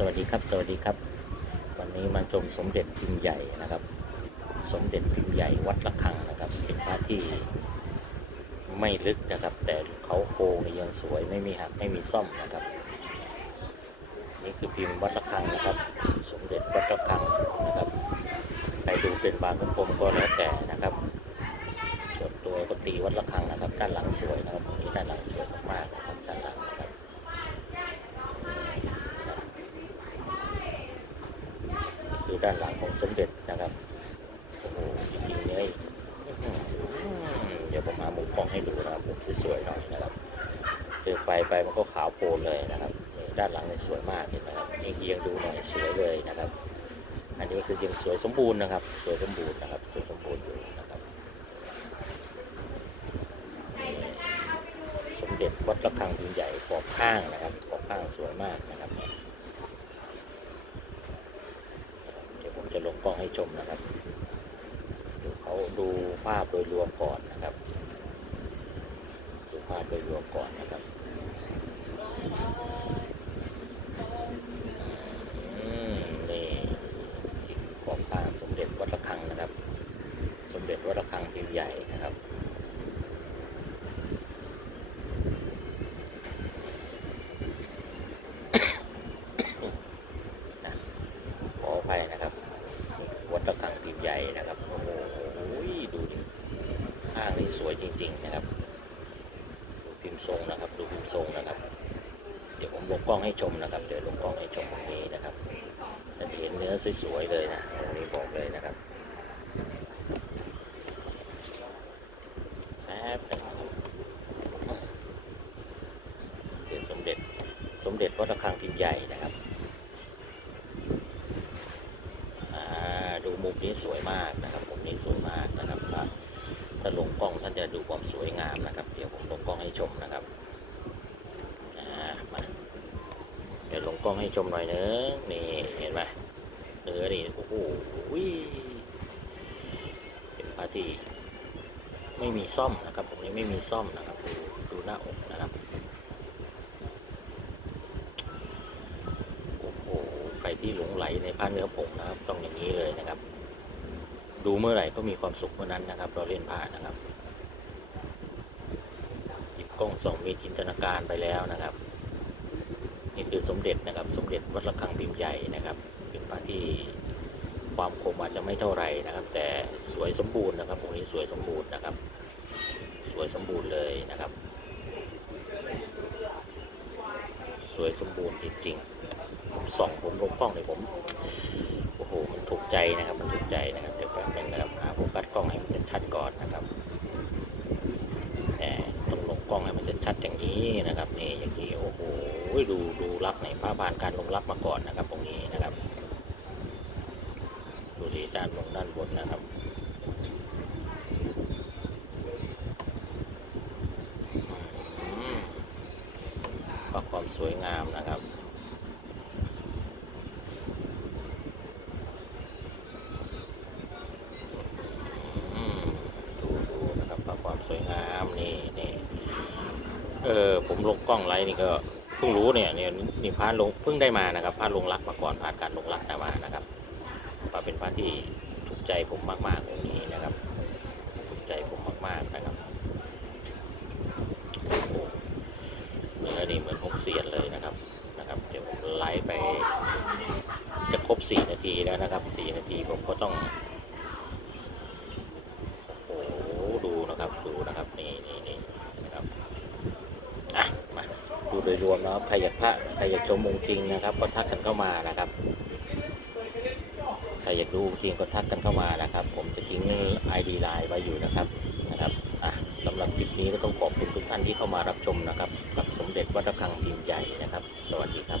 สวัสดีครับ สวัสดีครับ วันนี้มาชมสมเด็จพิมพ์ใหญ่นะครับ สมเด็จพิมพ์ใหญ่วัดระฆังนะครับเป็นพระที่ไม่ลึกนะครับ แต่เขาโครงยังสวยไม่มีหักไม่มีซ่อมนะครับ นี่คือพิมพ์วัดระฆังนะครับ สมเด็จวัดระฆังนะครับใครดูเป็นบางกลมก็แล้วแต่นะครับส่วนตัวก็ตีวัดระฆังนะครับ ด้านหลังสวยนะครับตรงนี้ด้านหลังสวยมากๆนะครับ คือด้านหลังของสมเด็จนะครับโอ้โหจริงๆเนี่ยอื้อหือเดี๋ยวผมหามุมกล้องให้ดูนะครับมุมที่สวยหน่อยนะครับเดินไปไปมันก็ขาวโพลนเลยนะครับ ด้านหลังนี่สวยมากเห็นไหมครับเอียงดูหน่อยสวยเลยนะครับ อันนี้คือยังสวยสมบูรณ์นะครับ สวยสมบูรณ์นะครับ สวยสมบูรณ์อยู่นะครับสมเด็จวัดระฆังพิมพ์ใหญ่ขอบข้างนะครับขอบข้างสวยมากนะครับ เดี๋ยวผมจะ ล้องให้ชมนะครับดูเขาดูภาพโดยรวมก่อนนะครับดูภาพโดยรวมก่อนนะครับอืมนี่ขอบข้างสมเด็จวัดระฆังนะครับ สมเด็จวัดระฆังพิมพ์ใหญ่นะครับ ขออภัยนะครับ วัดตะกังพิมพ์ใหญ่นะครับ โอ้โหดูดิข้างนี้สวยจริง ๆ นะครับ ดูพิมพ์ ทรงนะครับ ดูพิมทรงนะครับ เดี๋ยวผมลงกล้องให้ชมนะครับ เดี๋ยวลงกล้องให้ชมตรงนี้นะครับจะเห็นเนื้อสวยๆเลยนะตรงนี้บอกเลยนะครับแป๊บหนึงเดี๋ยวสมเด็จสมเด็จวัดตะคังพิมพ์ใหญ่นะครับอ่าดูมุมนี้สวยมากนะครับมุมนี้สวยมากาถ้าลงกล้องท่านจะดูความสวยงามนะครับ เดี๋ยวผมลงกล้องให้ชมนะครับมาเดี๋ยวลงกล้องให้ชมหน่อยเนึงนี่เห็นไหมเนื้อนี่โอ้โหเป็นพาที่ไม่มีซ่อมนะครับตรงนี้ไม่มีซ่อมนะครับดูดูหน้าอกนะครับโอ้โหใครที่หลงไหลในผ้าเนื้อผงนะครับ ต้องอย่างนี้เลยนะครับ ดูเมื่อไหร่ก็มีความสุขเมื่อนั้นนะครับ เราเล่นผ้านะครับจิบกล้องส่องมีจินตนาการไปแล้วนะครับ นี่คือสมเด็จนะครับ สมเด็จวัดระฆังพิมพ์ใหญ่นะครับ เป็นผ้าที่ความคมอาจจะไม่เท่าไหร่นะครับ แต่สวยสมบูรณ์นะครับตรงนี้สวยสมบูรณ์นะครับ สวยสมบูรณ์เลยนะครับ สวยสมบูรณ์จริงๆผมส่องผมลงกล้องเลยผมโอ้โหมั ถูกใจนะครับ มันถูกใจนะครับ เดี๋ยวแป๊บนึงนะครับหาโฟกัสกล้องให้มันจะชัดก่อนนะครับแหมต้องลงกล้องให้มันจะชัดอย่างนี้นะครับ นี่อย่างนี้โอ้โหดูดูรักในผ้าผ่านการลงรักมาก่อนนะครับ ตรงนี้นะครับ ดูดีด้านลงด้านบนนะครับก็ความสวยงามนะครับ อืมดูดูนะครับปรับความสวยงามนี่นี่ เออผมลงกล้องไลน์นี่ก็เพิ่งรู้เนี่ยเนี่ยนี่พาลงเพิ่งได้มานะครับพาลงรักมาก่อนผ่านการลงรักมานะครับปาเป็นพาที่ถูกใจผมมากๆองค์นี้นะครับถูกใจผมมากๆนะครับโอ้โหเนื้อนี่เหมือนหกเสียนเลยนะครับนะครับ เดี๋ยวผมไลฟ์ไปจะครบสี่นาทีแล้วนะครับสี่นาทีผมก็ต้อง โอ้โหดูนะครับดูนะครับนี่นี่นี่นะครับอะมาดูโดย รวมนะครับใครอยากพระใครอยากชมองค์จริงนะครับ ก็ทักกันเข้ามานะครับใครอยากดูจริงก็ทักกันเข้ามานะครับ ผมจะทิ้งไอดีไลน์ไว้อยู่นะครับนะครับอะสำหรับคลิปนี้ก็ต้องขอบคุณทุกท่านที่เข้ามารับชมนะครับกับสมเด็จวัดระฆังพิมพ์ใหญ่นะครับ สวัสดีครับ